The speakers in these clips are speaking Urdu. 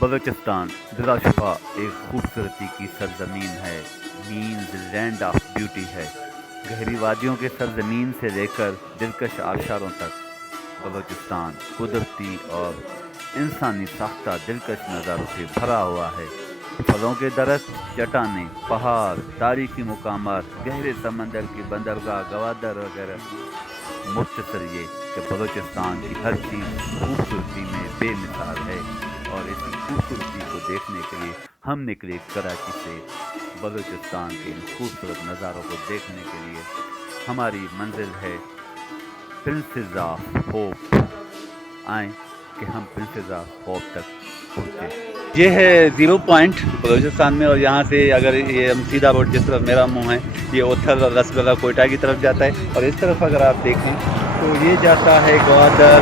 بلوچستان بلا شبہ ایک خوبصورتی کی سرزمین ہے، مینز لینڈ آف بیوٹی ہے۔ گہری وادیوں کے سرزمین سے لے کر دلکش آبشاروں تک، بلوچستان قدرتی اور انسانی ساختہ دلکش نظاروں سے بھرا ہوا ہے۔ پھلوں کے درخت، چٹانیں، پہاڑ، تاریخی مقامات، گہرے سمندر کی بندرگاہ گوادر وغیرہ۔ مختصر یہ کہ بلوچستان کی ہر چیز خوبصورتی میں بے مثال ہے، اور اسی خوبصورتی کو دیکھنے کے لیے ہم نکلے کراچی سے۔ بلوچستان کے ان خوبصورت نظاروں کو دیکھنے کے لیے ہماری منزل ہے پرنسز آف ہوپ۔ آئیں کہ ہم پرنسز آف ہوپ تک پہنچے۔ یہ ہے زیرو پوائنٹ بلوچستان میں، اور یہاں سے اگر یہ ہم سیدھا روڈ جس طرف میرا منہ ہے، یہ اوتھل اور رسگلہ کوئٹہ کی طرف جاتا ہے، اور اس طرف اگر آپ دیکھیں تو یہ جاتا ہے گوادر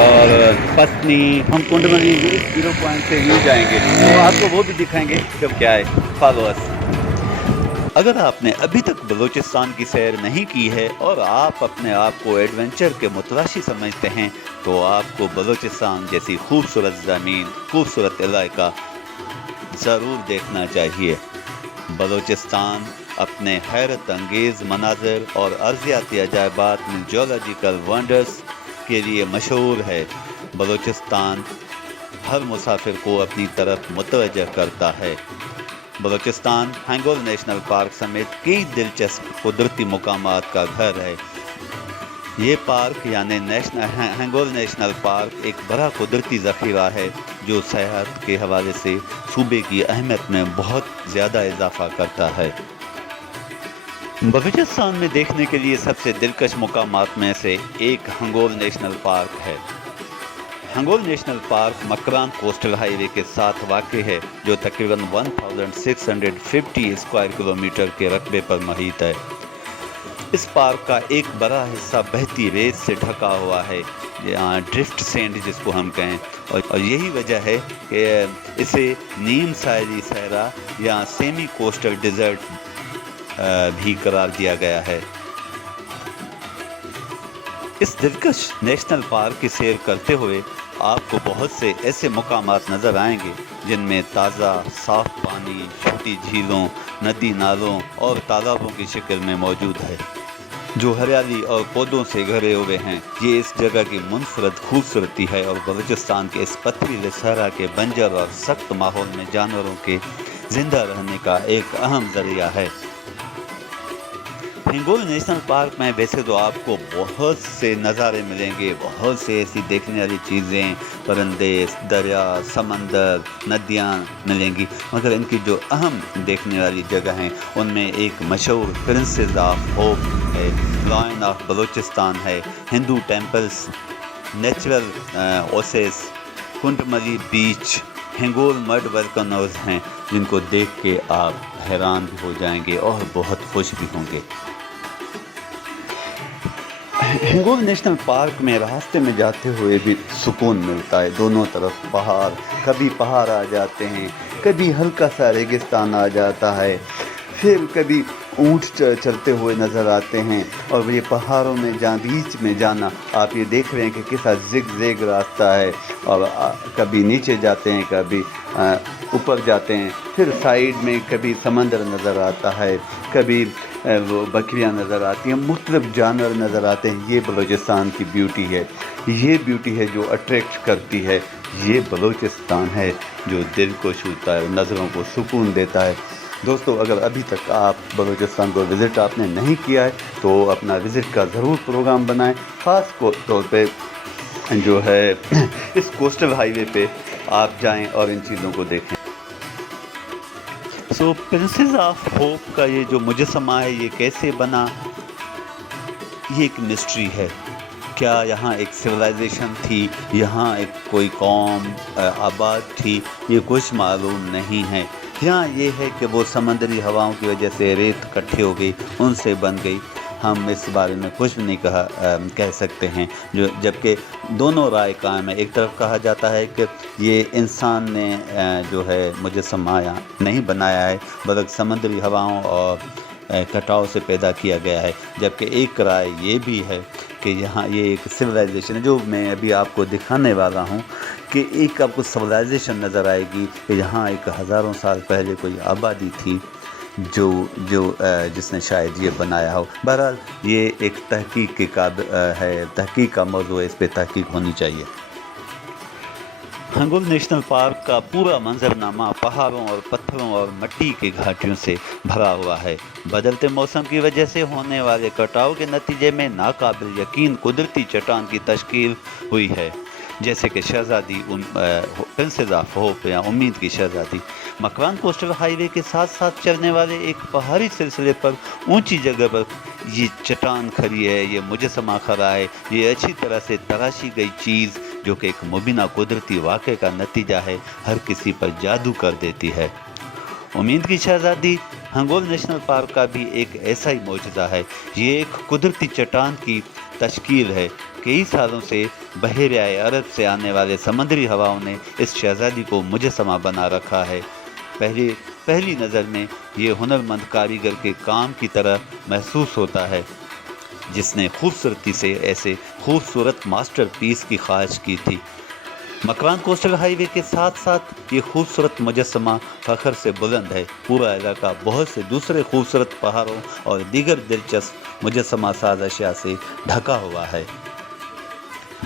اور پسنی۔ ہم کنڈ ملی زیرو پوائنٹ سے یوں جائیں گے تو آپ کو وہ بھی دکھائیں گے کہ کیا ہے۔ Follow us. اگر آپ نے ابھی تک بلوچستان کی سیر نہیں کی ہے اور آپ اپنے آپ کو ایڈونچر کے متلاشی سمجھتے ہیں تو آپ کو بلوچستان جیسی خوبصورت زمین، خوبصورت علاقہ ضرور دیکھنا چاہیے۔ بلوچستان اپنے حیرت انگیز مناظر اور ارضیاتی عجائبات میں جیولوجیکل ونڈرز کے لیے مشہور ہے۔ بلوچستان ہر مسافر کو اپنی طرف متوجہ کرتا ہے۔ بلوچستان ہنگول نیشنل پارک سمیت کئی دلچسپ قدرتی مقامات کا گھر ہے۔ یہ پارک یعنی ہنگول نیشنل پارک ایک بڑا قدرتی ذخیرہ ہے جو سیاحت کے حوالے سے صوبے کی اہمیت میں بہت زیادہ اضافہ کرتا ہے۔ بلوچستان میں دیکھنے کے لیے سب سے دلکش مقامات میں سے ایک ہنگول نیشنل پارک ہے۔ Hingol national park Makran coastal highway کے ساتھ واقع ہے جو تقریباً 1650 اسکوائر کلومیٹر کے رقبے پر محیط ہے۔ اس پارک کا ایک بڑا حصہ بہتی ریت سے ڈھکا ہوا ہے، ڈرفٹ سینڈ جس کو ہم کہیں، اور یہی وجہ ہے کہ اسے نیم ساحلی صحرا یا سیمی کوسٹل ڈیزرٹ بھی قرار دیا گیا ہے۔ اس دلکش نیشنل پارک کی سیر کرتے ہوئے آپ کو بہت سے ایسے مقامات نظر آئیں گے جن میں تازہ صاف پانی چھوٹی جھیلوں، ندی نالوں اور تالابوں کی شکل میں موجود ہے جو ہریالی اور پودوں سے گھرے ہوئے ہیں۔ یہ اس جگہ کی منفرد خوبصورتی ہے اور بلوچستان کے اس پتھریلے صحرا کے بنجر اور سخت ماحول میں جانوروں کے زندہ رہنے کا ایک اہم ذریعہ ہے۔ ہنگول نیشنل پارک میں ویسے تو آپ کو بہت سے نظارے ملیں گے، بہت سے ایسی دیکھنے والی چیزیں، پرندے، دریا، سمندر، ندیاں ملیں گی، مگر ان کی جو اہم دیکھنے والی جگہ ہیں ان میں ایک مشہور پرنسز آف ہوپ ہے، لائن آف بلوچستان ہے، ہندو ٹیمپلز، نیچرل اوسیس، کنڈ ملی بیچ، ہنگول مڈ ولکانوز ہیں جن کو دیکھ کے آپ حیران بھی ہو جائیں گے اور بہت خوش بھی ہوں گے۔ ہنگول نیشنل پارک میں راستے میں جاتے ہوئے بھی سکون ملتا ہے۔ دونوں طرف پہاڑ، کبھی پہاڑ آ جاتے ہیں، کبھی ہلکا سا ریگستان آ جاتا ہے، پھر کبھی اونٹ چلتے ہوئے نظر آتے ہیں، اور یہ پہاڑوں میں بیچ میں جانا آپ یہ دیکھ رہے ہیں کہ کیسا زگ زیگ راستہ ہے، اور کبھی نیچے جاتے ہیں، کبھی اوپر جاتے ہیں، پھر سائیڈ میں کبھی سمندر نظر آتا ہے، کبھی وہ بکریاں نظر آتی ہیں، مختلف جانور نظر آتے ہیں۔ یہ بلوچستان کی بیوٹی ہے، یہ بیوٹی ہے جو اٹریکٹ کرتی ہے، یہ بلوچستان ہے جو دل کو چھوتا ہے، نظروں کو سکون دیتا ہے۔ دوستو، اگر ابھی تک آپ بلوچستان کو وزٹ آپ نے نہیں کیا ہے تو اپنا وزٹ کا ضرور پروگرام بنائیں، خاص طور پہ جو ہے اس کوسٹل ہائی وے پہ آپ جائیں اور ان چیزوں کو دیکھیں۔ پرنسز آف ہوپ کا یہ جو مجسمہ ہے یہ کیسے بنا، یہ ایک مسٹری ہے۔ کیا یہاں ایک سویلائزیشن تھی، یہاں ایک کوئی قوم آباد تھی، یہ کچھ معلوم نہیں ہے۔ یہاں یہ ہے کہ وہ سمندری ہواؤں کی وجہ سے ریت اکٹھی ہو گئی، ان سے بن گئی۔ ہم اس بارے میں کچھ بھی نہیں کہہ سکتے ہیں، جبکہ دونوں رائے قائم ہے۔ ایک طرف کہا جاتا ہے کہ یہ انسان نے جو ہے مجسمہ نہیں بنایا ہے، بلکہ سمندری ہواؤں اور کٹاؤ سے پیدا کیا گیا ہے، جبکہ ایک رائے یہ بھی ہے کہ یہاں یہ ایک سویلائزیشن ہے جو میں ابھی آپ کو دکھانے والا ہوں، کہ ایک آپ کو سویلائزیشن نظر آئے گی کہ یہاں ایک ہزاروں سال پہلے کوئی آبادی تھی جس نے شاید یہ بنایا ہو۔ بہرحال یہ ایک تحقیق کے قابل ہے، تحقیق کا موضوع ہے، اس پہ تحقیق ہونی چاہیے۔ ہنگول نیشنل پارک کا پورا منظرنامہ پہاڑوں اور پتھروں اور مٹی کے گھاٹیوں سے بھرا ہوا ہے۔ بدلتے موسم کی وجہ سے ہونے والے کٹاؤ کے نتیجے میں ناقابل یقین قدرتی چٹان کی تشکیل ہوئی ہے، جیسے کہ شہزادی پرنسز آف ہوپ یا امید کی شہزادی۔ مکران کوسٹل ہائی وے کے ساتھ ساتھ چلنے والے ایک پہاڑی سلسلے پر اونچی جگہ پر یہ چٹان کھڑی ہے، یہ مجسمہ کھڑا ہے، یہ اچھی طرح سے تراشی گئی چیز جو کہ ایک مبینہ قدرتی واقعے کا نتیجہ ہے، ہر کسی پر جادو کر دیتی ہے۔ امید کی شہزادی ہنگول نیشنل پارک کا بھی ایک ایسا ہی معجزہ ہے۔ یہ ایک قدرتی چٹان کی تشکیل ہے۔ کئی سالوں سے بحیرہ عرب سے آنے والے سمندری ہواؤں نے اس شہزادی کو مجسمہ بنا رکھا ہے۔ پہلی نظر میں یہ ہنرمند کاریگر کے کام کی طرح محسوس ہوتا ہے، جس نے خوبصورتی سے ایسے خوبصورت ماسٹر پیس کی خواہش کی تھی۔ مکران کوسٹل ہائی وے کے ساتھ ساتھ یہ خوبصورت مجسمہ فخر سے بلند ہے۔ پورا علاقہ بہت سے دوسرے خوبصورت پہاڑوں اور دیگر دلچسپ مجسمہ ساز اشیاء سے ڈھکا ہوا ہے۔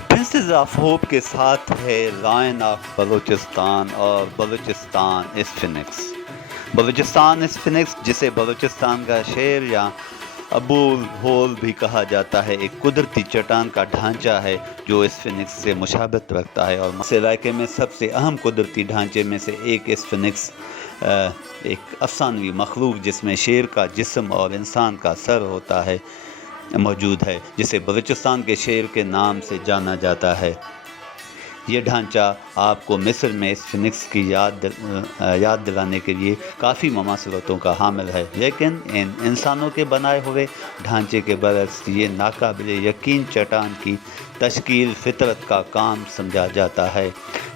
پرنسز آف ہوپ کے ساتھ ہے لائن آف بلوچستان اور بلوچستان اسفنکس۔ بلوچستان اسفنکس، جسے بلوچستان کا شیر یا ابول ہول بھی کہا جاتا ہے، ایک قدرتی چٹان کا ڈھانچہ ہے جو اسفنکس سے مشابہت رکھتا ہے، اور اس علاقے میں سب سے اہم قدرتی ڈھانچے میں سے ایک اسفنکس، ایک افسانوی مخلوق جس میں شیر کا جسم اور انسان کا سر ہوتا ہے، موجود ہے، جسے بلوچستان کے شیر کے نام سے جانا جاتا ہے۔ یہ ڈھانچہ آپ کو مصر میں اسفنکس کی یاد دلانے کے لیے کافی مماثلتوں کا حامل ہے، لیکن ان انسانوں کے بنائے ہوئے ڈھانچے کے برعکس یہ ناقابل یقین چٹان کی تشکیل فطرت کا کام سمجھا جاتا ہے۔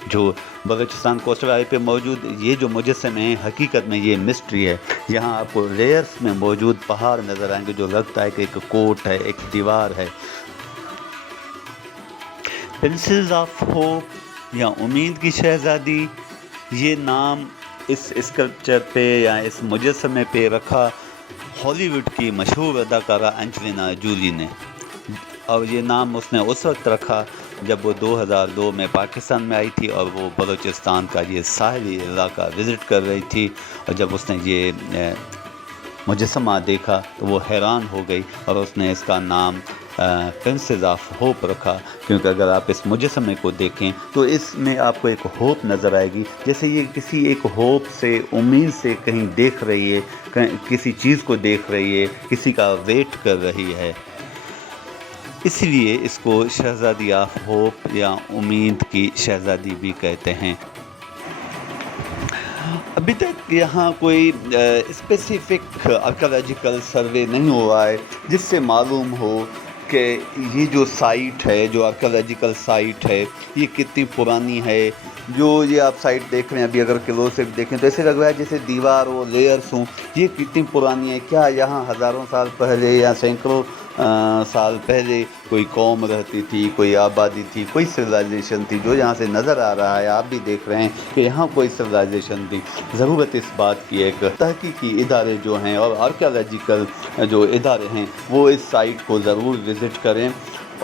جو بلوچستان کوسٹل ہائی وے پہ موجود یہ جو مجسمے ہیں، حقیقت میں یہ مسٹری ہے۔ یہاں آپ کو لیئرز میں موجود پہاڑ نظر آئیں گے جو لگتا ہے کہ ایک کوٹ ہے، ایک دیوار ہے۔ پرنسز آف ہوپ یا امید کی شہزادی، یہ نام اس اسکلپچر پہ یا اس مجسمے پہ رکھا ہالی ووڈ کی مشہور اداکارہ انجلینا جولی نے، اور یہ نام اس نے اس وقت رکھا جب وہ 2002 میں پاکستان میں آئی تھی اور وہ بلوچستان کا یہ ساحلی علاقہ وزٹ کر رہی تھی، اور جب اس نے یہ مجسمہ دیکھا تو وہ حیران ہو گئی اور اس نے اس کا نام پرنسز آف ہوپ رکھا، کیونکہ اگر آپ اس مجسمے کو دیکھیں تو اس میں آپ کو ایک ہوپ نظر آئے گی، جیسے یہ کسی ایک ہوپ سے، امید سے کہیں دیکھ رہی ہے، کسی چیز کو دیکھ رہی ہے، کسی کا ویٹ کر رہی ہے۔ اس لیے اس کو شہزادی آف ہوپ یا امید کی شہزادی بھی کہتے ہیں۔ ابھی تک یہاں کوئی اسپیسیفک آرکیالوجیکل سروے نہیں ہوا ہے جس سے معلوم ہو کہ یہ جو سائٹ ہے، جو آرکیالوجیکل سائٹ ہے، یہ کتنی پرانی ہے۔ جو یہ آپ سائٹ دیکھ رہے ہیں ابھی، اگر کلوز سے دیکھیں تو ایسے لگ رہا ہے جیسے دیوار و لیئرس ہوں۔ یہ کتنی پرانی ہے، کیا یہاں ہزاروں سال پہلے یا سینکڑوں سال پہلے کوئی قوم رہتی تھی، کوئی آبادی تھی، کوئی سویلائزیشن تھی؟ جو یہاں سے نظر آ رہا ہے، آپ بھی دیکھ رہے ہیں کہ یہاں کوئی سویلائزیشن تھی۔ ضرورت اس بات کی ہے کہ تحقیقی ادارے جو ہیں اور آرکیالوجیکل جو ادارے ہیں وہ اس سائٹ کو ضرور وزٹ کریں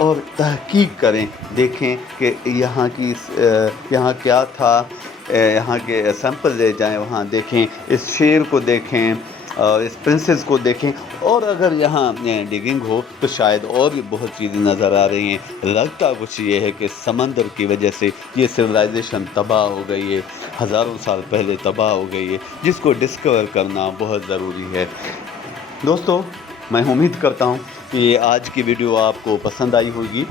اور تحقیق کریں، دیکھیں کہ یہاں کیا تھا، یہاں کے سیمپل لے جائیں، وہاں دیکھیں، اس شیر کو دیکھیں اور اس پرنسس کو دیکھیں، اور اگر یہاں ڈگنگ ہو تو شاید اور بھی بہت چیزیں نظر آ رہی ہیں۔ لگتا کچھ یہ ہے کہ سمندر کی وجہ سے یہ سویلائزیشن تباہ ہو گئی ہے، ہزاروں سال پہلے تباہ ہو گئی ہے، جس کو ڈسکور کرنا بہت ضروری ہے۔ دوستو، میں امید کرتا ہوں کہ یہ آج کی ویڈیو آپ کو پسند آئی ہوگی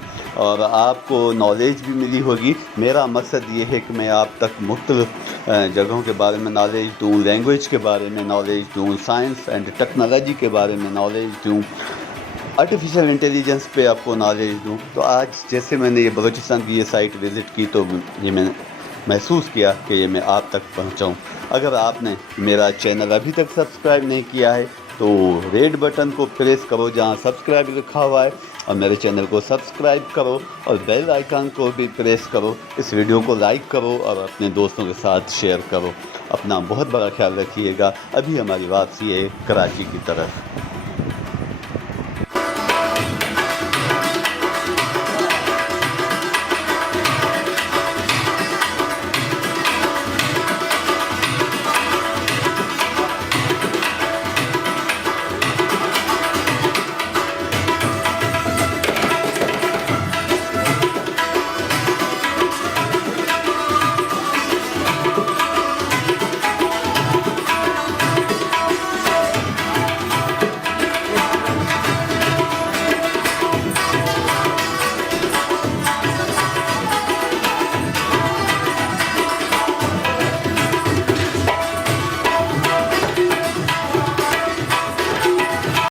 اور آپ کو نالج بھی ملی ہوگی۔ میرا مقصد یہ ہے کہ میں آپ تک مختلف جگہوں کے بارے میں نالج دوں، لینگویج کے بارے میں نالج دوں، سائنس اینڈ ٹیکنالوجی کے بارے میں نالج دوں، آرٹیفیشل انٹیلیجنس پہ آپ کو نالج دوں۔ تو آج جیسے میں نے یہ بلوچستان کی یہ سائٹ وزٹ کی تو یہ میں نے محسوس کیا کہ یہ میں آپ تک پہنچاؤں۔ اگر آپ نے میرا چینل ابھی تک سبسکرائب نہیں کیا ہے تو ریڈ بٹن کو پریس کرو جہاں سبسکرائب لکھا ہوا ہے، اور میرے چینل کو سبسکرائب کرو اور بیل آئیکن کو بھی پریس کرو. اس ویڈیو کو لائک کرو اور اپنے دوستوں کے ساتھ شیئر کرو. اپنا بہت بڑا خیال رکھیے گا. ابھی ہماری واپسی ہے کراچی کی طرف.